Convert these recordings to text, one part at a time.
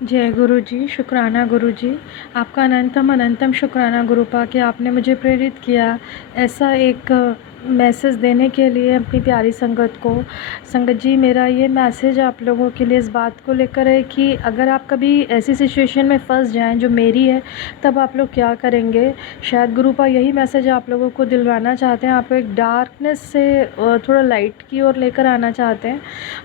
जय गुरु जी, शुक्राना गुरु जी। आपका अनंतम अनंतम शुक्राना गुरुपा कि आपने मुझे प्रेरित किया ऐसा एक मैसेज देने के लिए अपनी प्यारी संगत को। संगत जी, मेरा ये मैसेज आप लोगों के लिए इस बात को लेकर है कि अगर आप कभी ऐसी सिचुएशन में फंस जाएं जो मेरी है, तब आप लोग क्या करेंगे। शायद गुरुपा यही मैसेज आप लोगों को दिलवाना चाहते हैं, आपको एक डार्कनेस से थोड़ा लाइट की ओर लेकर आना चाहते हैं।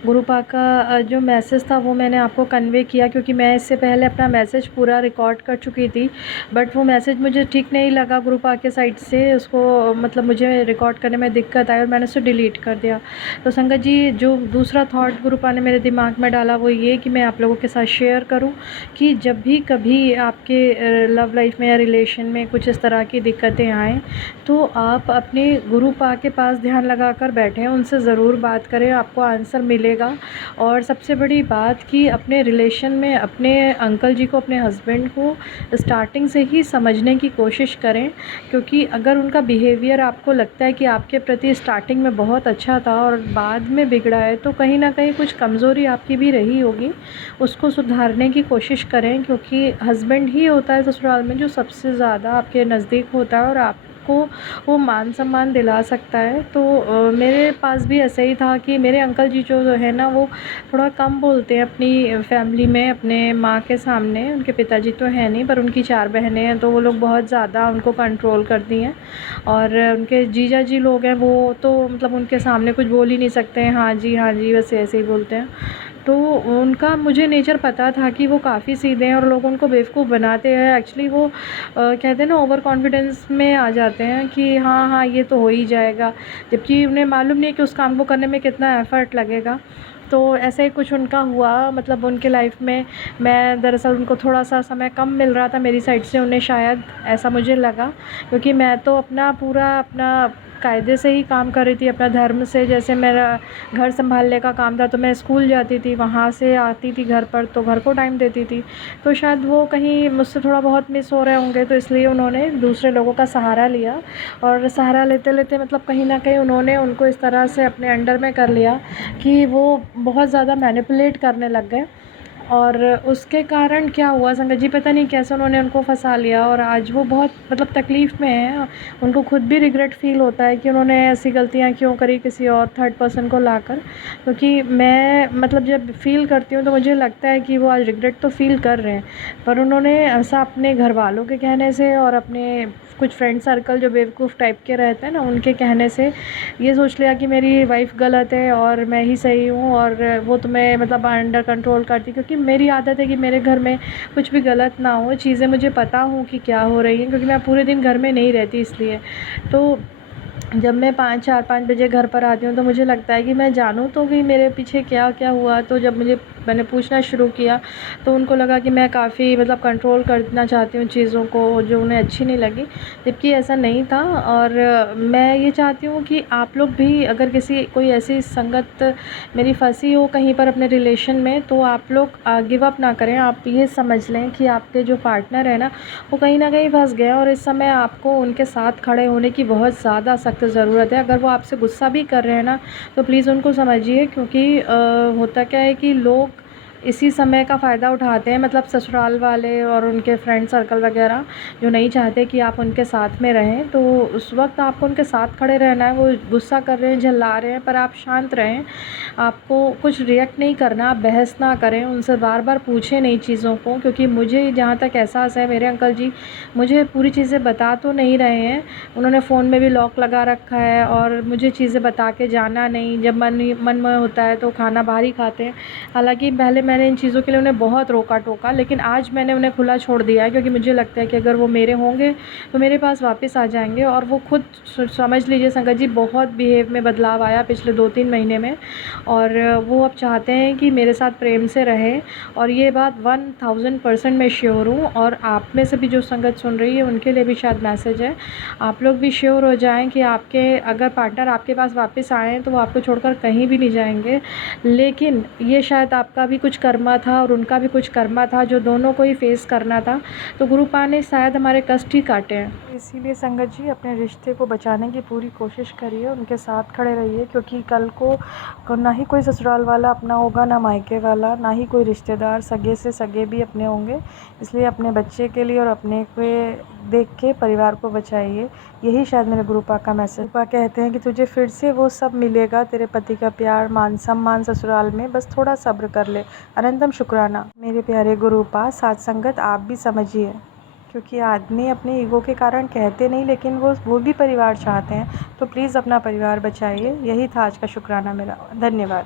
गुरुपा का जो मैसेज था वो मैंने आपको कन्वे किया, क्योंकि मैं इससे पहले अपना मैसेज पूरा रिकॉर्ड कर चुकी थी, बट वो मैसेज मुझे ठीक नहीं लगा गुरुपा के साइड से। उसको मतलब मुझे रिकॉर्ड करने में दिक्कत आई और मैंने उसे डिलीट कर दिया। तो संगत जी, जो दूसरा थॉट गुरुपा ने मेरे दिमाग में डाला वो ये कि मैं आप लोगों के साथ शेयर करूं कि जब भी कभी आपके लव लाइफ में या रिलेशन में कुछ इस तरह की दिक्कतें आएँ, तो आप अपने गुरुपा के पास ध्यान लगा कर बैठें, उनसे ज़रूर बात करें, आपको आंसर मिलेगा। और सबसे बड़ी बात कि अपने रिलेशन में अपने अंकल जी को, अपने हस्बैंड को स्टार्टिंग से ही समझने की कोशिश करें, क्योंकि अगर उनका बिहेवियर आपको लगता है कि आपके प्रति स्टार्टिंग में बहुत अच्छा था और बाद में बिगड़ा है, तो कहीं ना कहीं कुछ कमज़ोरी आपकी भी रही होगी। उसको सुधारने की कोशिश करें, क्योंकि हस्बैंड ही होता है ससुराल में जो सबसे ज़्यादा आपके नज़दीक होता है और आपको वो मान सम्मान दिला सकता है। तो मेरे पास भी ऐसा ही था कि मेरे अंकल जी जो है ना, वो थोड़ा कम बोलते हैं अपनी फैमिली में, अपने माँ के सामने। उनके पिताजी तो हैं नहीं, पर उनकी 4 बहनें हैं, तो वो लोग बहुत ज़्यादा उनको कंट्रोल करती हैं। और उनके जीजा जी लोग हैं, वो तो मतलब उनके सामने कुछ बोल ही नहीं सकते हैं, हाँ जी, बस ऐसे ही बोलते हैं। तो उनका मुझे नेचर पता था कि वो काफ़ी सीधे हैं और लोग उनको बेवकूफ़ बनाते हैं। एक्चुअली वो कहते हैं ना, ओवर कॉन्फिडेंस में आ जाते हैं कि हाँ हाँ ये तो हो ही जाएगा, जबकि उन्हें मालूम नहीं है कि उस काम को करने में कितना एफ़र्ट लगेगा। तो ऐसे ही कुछ उनका हुआ, मतलब उनके लाइफ में मैं दरअसल उनको थोड़ा सा समय कम मिल रहा था मेरी साइड से, उन्हें शायद ऐसा मुझे लगा, क्योंकि मैं तो अपना कायदे से ही काम कर रही थी, अपना धर्म से। जैसे मेरा घर संभालने का काम था तो मैं स्कूल जाती थी, वहाँ से आती थी घर पर तो घर को टाइम देती थी। तो शायद वो कहीं मुझसे थोड़ा बहुत मिस हो रहे होंगे, तो इसलिए उन्होंने दूसरे लोगों का सहारा लिया। और सहारा लेते लेते मतलब कहीं ना कहीं उन्होंने उनको इस तरह से अपने अंडर में कर लिया कि वो बहुत ज़्यादा मैनिपुलेट करने लग गए। और उसके कारण क्या हुआ संगत जी, पता नहीं कैसे उन्होंने उनको फंसा लिया और आज वो बहुत मतलब तकलीफ़ में हैं। उनको खुद भी रिग्रेट फ़ील होता है कि उन्होंने ऐसी गलतियाँ क्यों करी किसी और थर्ड पर्सन को लाकर। क्योंकि मैं मतलब जब फ़ील करती हूँ तो मुझे लगता है कि वो आज रिग्रेट तो फ़ील कर रहे हैं, पर उन्होंने ऐसा अपने घर वालों के कहने से और अपने कुछ फ्रेंड सर्कल जो बेवकूफ़ टाइप के रहते हैं ना, उनके कहने से ये सोच लिया कि मेरी वाइफ़ गलत है और मैं ही सही हूँ और वो तुम्हें मतलब अंडर कंट्रोल करती। क्योंकि मेरी आदत है कि मेरे घर में कुछ भी गलत ना हो, चीज़ें मुझे पता हो कि क्या हो रही हैं, क्योंकि मैं पूरे दिन घर में नहीं रहती इसलिए। तो जब मैं 4-5 बजे घर पर आती हूँ तो मुझे लगता है कि मैं जानूँ तो कि मेरे पीछे क्या क्या हुआ। तो जब मैंने पूछना शुरू किया तो उनको लगा कि मैं काफ़ी मतलब कंट्रोल करना चाहती हूँ चीज़ों को, जो उन्हें अच्छी नहीं लगी, जबकि ऐसा नहीं था। और मैं ये चाहती हूँ कि आप लोग भी अगर कोई ऐसी संगत मेरी फंसी हो कहीं पर अपने रिलेशन में, तो आप लोग गिव अप ना करें। आप ये समझ लें कि आपके जो पार्टनर है ना, वो कहीं ना कहीं फंस गए और इस समय आपको उनके साथ खड़े होने की बहुत ज़्यादा सख्त ज़रूरत है। अगर वो आपसे गुस्सा भी कर रहे हैं ना, तो प्लीज़ उनको समझिए, क्योंकि होता क्या है कि लोग इसी समय का फ़ायदा उठाते हैं, मतलब ससुराल वाले और उनके फ्रेंड सर्कल वगैरह, जो नहीं चाहते कि आप उनके साथ में रहें। तो उस वक्त आपको उनके साथ खड़े रहना है। वो गुस्सा कर रहे हैं, झल्ला रहे हैं, पर आप शांत रहें। आपको कुछ रिएक्ट नहीं करना, आप बहस ना करें, उनसे बार बार पूछें नई चीज़ों को। क्योंकि मुझे जहाँ तक एहसास है, मेरे अंकल जी मुझे पूरी चीज़ें बता तो नहीं रहे हैं। उन्होंने फ़ोन में भी लॉक लगा रखा है और मुझे चीज़ें बता के जाना नहीं। जब मन में होता है तो खाना बाहर ही खाते हैं। हालाँकि पहले मैंने इन चीज़ों के लिए उन्हें बहुत रोका टोका, लेकिन आज मैंने उन्हें खुला छोड़ दिया है, क्योंकि मुझे लगता है कि अगर वो मेरे होंगे तो मेरे पास वापस आ जाएँगे। और वो खुद समझ लीजिए संगत जी, बहुत बिहेव में बदलाव आया पिछले 2-3 महीने में, और वो अब चाहते हैं कि मेरे साथ प्रेम से रहें। और ये बात 1000% मैं श्योर हूँ, और आप में से भी जो संगत सुन रही है उनके लिए भी शायद मैसेज है। आप लोग भी श्योर हो जाएं कि आपके अगर पार्टनर आपके पास वापस आएँ तो वो आपको छोड़कर कहीं भी नहीं जाएंगे। लेकिन ये शायद आपका भी कुछ कुछ कर्मा था और उनका भी कुछ कर्मा था जो दोनों को ही फेस करना था, तो गुरुपा ने शायद हमारे कष्ट ही काटे हैं। इसीलिए संगत जी अपने रिश्ते को बचाने की पूरी कोशिश करिए, उनके साथ खड़े रहिए, क्योंकि कल को ना ही कोई ससुराल वाला अपना होगा, ना मायके वाला, ना ही कोई रिश्तेदार, सगे से सगे भी अपने होंगे। इसलिए अपने बच्चे के लिए और अपने के देख के परिवार को बचाइए। यही शायद मेरे गुरुपा का मैसेज। गुरुपा कहते हैं कि तुझे फिर से वो सब मिलेगा, तेरे पति का प्यार, मान सम्मान ससुराल में, बस थोड़ा सब्र कर ले। अनंतम शुक्राना मेरे प्यारे गुरुपा। साथ संगत आप भी समझिए, क्योंकि आदमी अपने ईगो के कारण कहते नहीं, लेकिन वो भी परिवार चाहते हैं, तो प्लीज़ अपना परिवार बचाइए। यही था आज का शुक्राना मेरा। धन्यवाद।